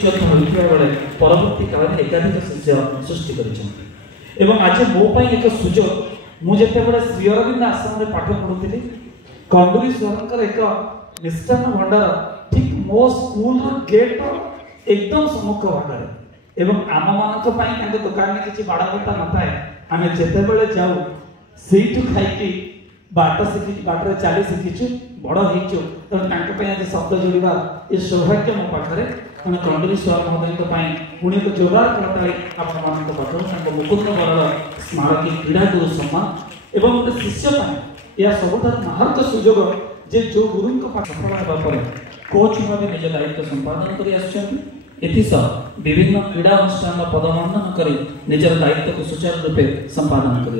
श्रीचन्द्र होता बेले परवर्ती काल में एकाधिक शिष्य सृष्टि कर आज मो एक सुजोग मुझे श्री अरविंद आश्रम में पाठ पढ़ुली कंदुरी स्वरंकर एक मिष्टान भंडार ठीक मो स्कूल गेट एकदम सम्मुख भाग एवं आम मान दुकान में किसी बाड़बता न थाए आम जिते बड़े जाऊ से खाई बाट शिखी बाटर चली शिखीचु बड़ हो आज शब्द जोड़ा ये सौभाग्य मो पाखे मैंने कंदुरी स्वर महोदय पुणी एक जोरदार करताली आपण मुकुंद बरड़ स्मारकी क्रीड़ा गुरु सम्मान एवं गोटे शिष्य यह सबुठ महार्थ सुजोग जे जो गुरु सफल होगा कोच भाव निज दायित्व संपादन कर विभिन्न क्रीड़ा अनुष्ठान पदमंडन कर निजर दायित्व को सुचारू रूपे संपादन कर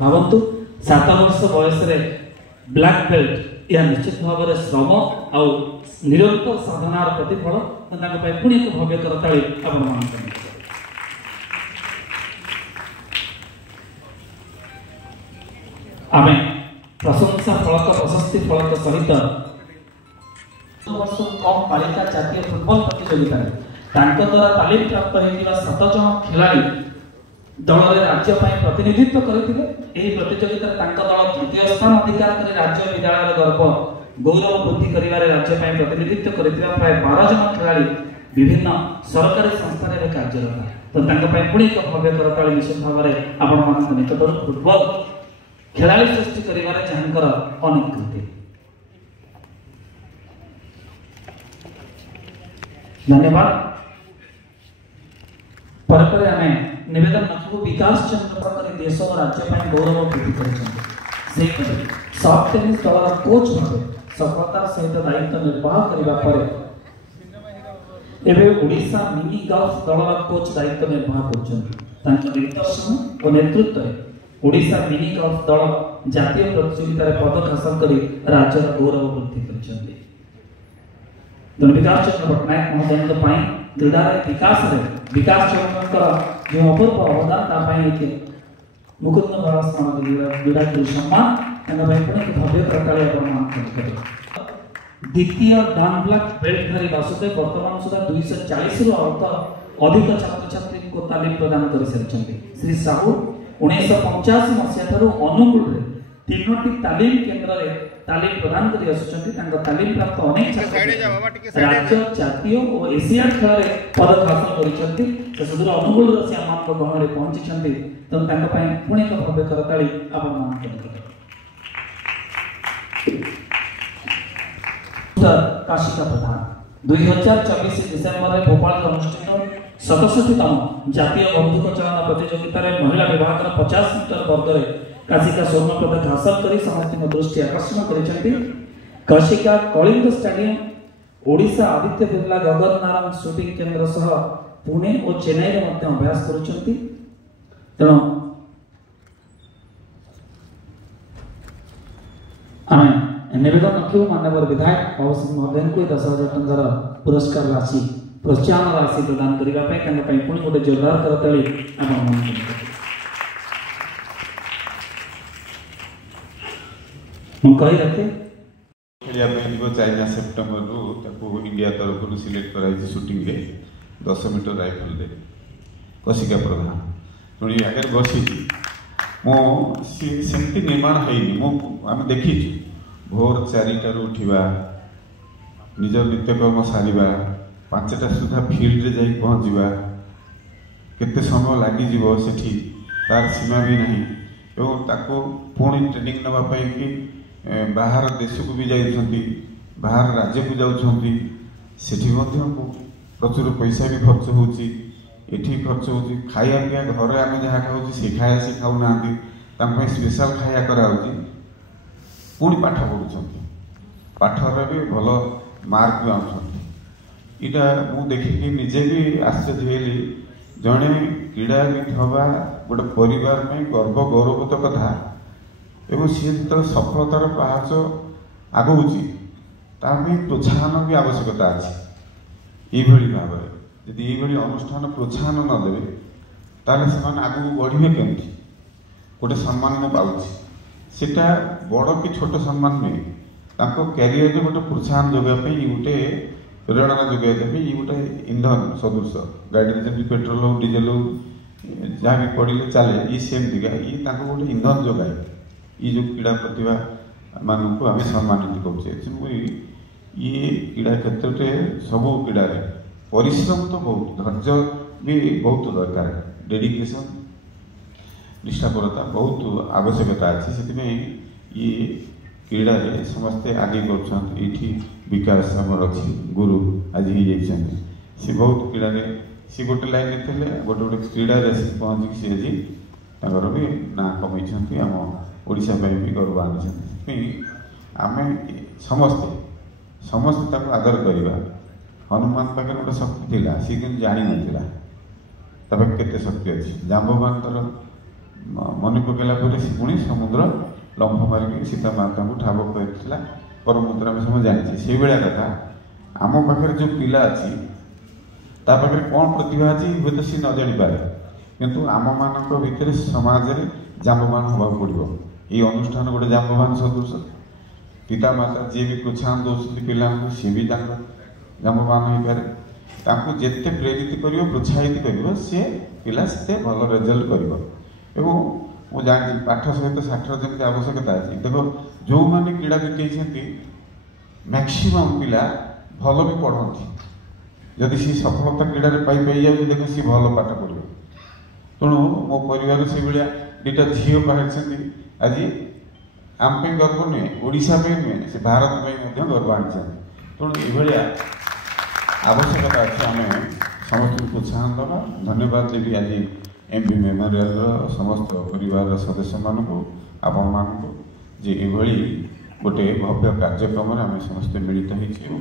भावतु 7 वर्ष बयस ब्लैक बेल्ट यह निश्चित भाव में श्रम आउ निरंतर साधनार प्रतिफल पुणी एक भव्य करताली आपण आमे प्रशंसा फलक प्रशस्ति फलक सहित वर्ष कम बालिका जातीय फुटबॉल प्रतियोगिता द्वारा तालीम प्राप्त होता 7 जन खिलाड़ी दल राज्य प्रतिनिधित्व करते प्रतियोगिता दल तृतीय स्थान अधिकार कर राज्य विद्यालय गर्व गौरव वृद्धि कर राज्य प्रतिनिधित्व कर प्राय 12 जन खिलाड़ी विभिन्न सरकारी संस्थान में कार्यरत तो पुणी एक भव्य करताली निश्चित भाव में आपण निकटर फुटबॉल खिलाड़ी सृष्टि करिवारे जहाँकर अनेक कृति धन्यवाद पर आम निवेदन रखू विकास चंद्र प्रकार देश और राज्य गौरव वृद्धि कर सॉफ्ट टेनिस दल कोच भाव सफलतार सहित दायित्व निर्वाह करने ओडिशा मिनी गल्फ दल कोच दायित्व निर्वाह करदर्शन और नेतृत्व ओडिशा मिनी गल्फ दल जातीय प्रतियोगिता पदक हासिल कर राज्यर गौरव वृद्धि कर विकास चंद्र पट्टनायक महोदय क्रीड़ा विकास चंद्र जो अपूर्व अवदान मुकुंद बराड़ स्मारक क्रीड़ा गुरु सम्मान भव्य करताली द्वितीय डान ब्लैक बेल्ट धारी वासुदेव वर्तमान सुधा 240 रु अधिक छात्र छात्री को तालीम प्रदान कर सारी श्री साहू 1985 मसीहा अनुगुल तीनोटी तालीम केन्द्र रे तालीम प्रदान कर तालीम प्राप्त अनेक छात्र राज्य जातीय और एशियाड खेल में पदक हासिल कर सुदूर अनुगुल से आम गहन में पहुंची तेणु पुणी एक भव्य करताली काशिका प्रधान 2024 डिसेम्बर में भोपाल अनुष्ठित 67तम जातीय बंधुक चालन प्रतियोगिता महिला विभाग 50 मीटर वर्ग में काशिका स्वर्ण पदक हासिल कर समस्त दृष्टि आकर्षण कर काशिका कलिंग स्टेडियम ओडिशा आदित्य बिरला गगन नारायण शूटिंग केन्द्र सह पुणे और चेन्नई में अभ्यास कर निवेदन रखू माननीय विधायक बाबू सिंह महोदय को 10,000 टंकार पुरस्कार राशि प्रोत्साहन राशि प्रदान करने पुणी गोटे जोरदार करताली कही रखे चाइना सेप्टेम्बर इंडिया तरफ सिलेक्ट कर शूटिंग 10 मीटर राइफल रे कशिका प्रधान थोड़ी आगे बसी सेमती निर्माण है देखी भोर 4टार उठा निज नित्यकर्म सारिबा 5टा सुधा फील्ड रे जाई पहुँचवा केते समय लगी सेठी तार सीमा भी नहीं एवं ताको पुणी ट्रेनिंग नापी कि बाहर देश को भी जाइछंती बाहर राज्य को जाउछंती सेठी प्रचुर पैसा भी खर्च होची एठी खर्च होची खाया पिया घरे आम जहाँ खाऊ से खाया से खाऊ ना स्पेशल खाया कराऊँगी पुणी पाठ पढ़ुंट पाठर भी भल मार्क भी आउट इटा मु देखिकी निजे भी आश्चर्य हेली जड़े क्रीड़ाविद हवा गोटे परिवार में गर्व गौरवत कथा एवं सी जो सफलतार पहाच आगुची प्रोत्साहन भी आवश्यकता अच्छी ये भाव में यदि ये अनुष्ठान प्रोत्साहन नदेवे ताले से आगू बढ़े केमती गोटे सम्मान में पाऊँ सेटा बड़ कि छोट सम्मान में कैरियर गोटे प्रोत्साहन जोगापी गोटे प्रेरणा जोगाई देवे ये गोटे इंधन सदृश गाड़ी जमी पेट्रोल हो डीजेल हो जहाँ भी पड़े चले ये सेमतिका ये गोटे इंधन जोगाए ये जो क्रीड़ा प्रतिभा मानू आम सम्मानित करुचे ये क्रीड़ा क्षेत्र में सब क्रीड़ा परिश्रम तो बहुत धैर्य भी बहुत दरकार डेडिकेशन निष्ठापरता बहुत आवश्यकता अच्छी से ये क्रीड़ा रे समस्ते आगे कर विकास आमर अच्छी गुरु आज हो सी बहुत क्रीड़ा सी गोटे लाइन थे गोटे गोटे क्रीड़ा आसिक पहुँचिक सी आज भी ना कमे आम ओडिशा भी गर्व आनी आम समस्ते समस्ते आदर करवा हनुमान पाखे गोटे शक्ति थी सी कि जान ना केते शक्ति अच्छी जाम्बवान तर मन पकड़ा पुणी समुद्र लंफ मारिक सीता माता को ठाब कर परमुद्र आम सब जानी से भाया कथा आम पाखे जो पिला अच्छी पाखे कौन प्रतिभा अच्छी हे तो सी न जापारे किंतु आम मान भर समाज में जाम्बवान हवा पड़ो ये अनुष्ठान गोटे जाम्बवान सदृश पिता माता जी भी प्रोत्साहन दौरान पिला सी भी जाम्बवान हो पारे जिते प्रेरित कर प्रोत्साहित कर सी पिला से भल रेजल्ट कर मुझे जानी पाठ सहित साठर जमी आवश्यकता अच्छी देख जो मैंने क्रीड़ा देखते मैक्सीम पिला भल भी पढ़ती जदि सी सफलता क्रीड़ा पाई जाए देख सी भल पाठ पढ़ तेणु मो परिवार से भाया दुटा झील बाहर आज आम गर्व नुहे ओडिशा नुहे से भारत में गर्व आनी तेणु ये आवश्यकता अच्छे आम समस्त प्रोत्साहन दबा धन्यवाद देवी आज एमबी मेमोरियल समस्त परिवार सदस्य मानक आपण मानक जे गोटे भव्य कार्यक्रम आम समस्त मिलित हो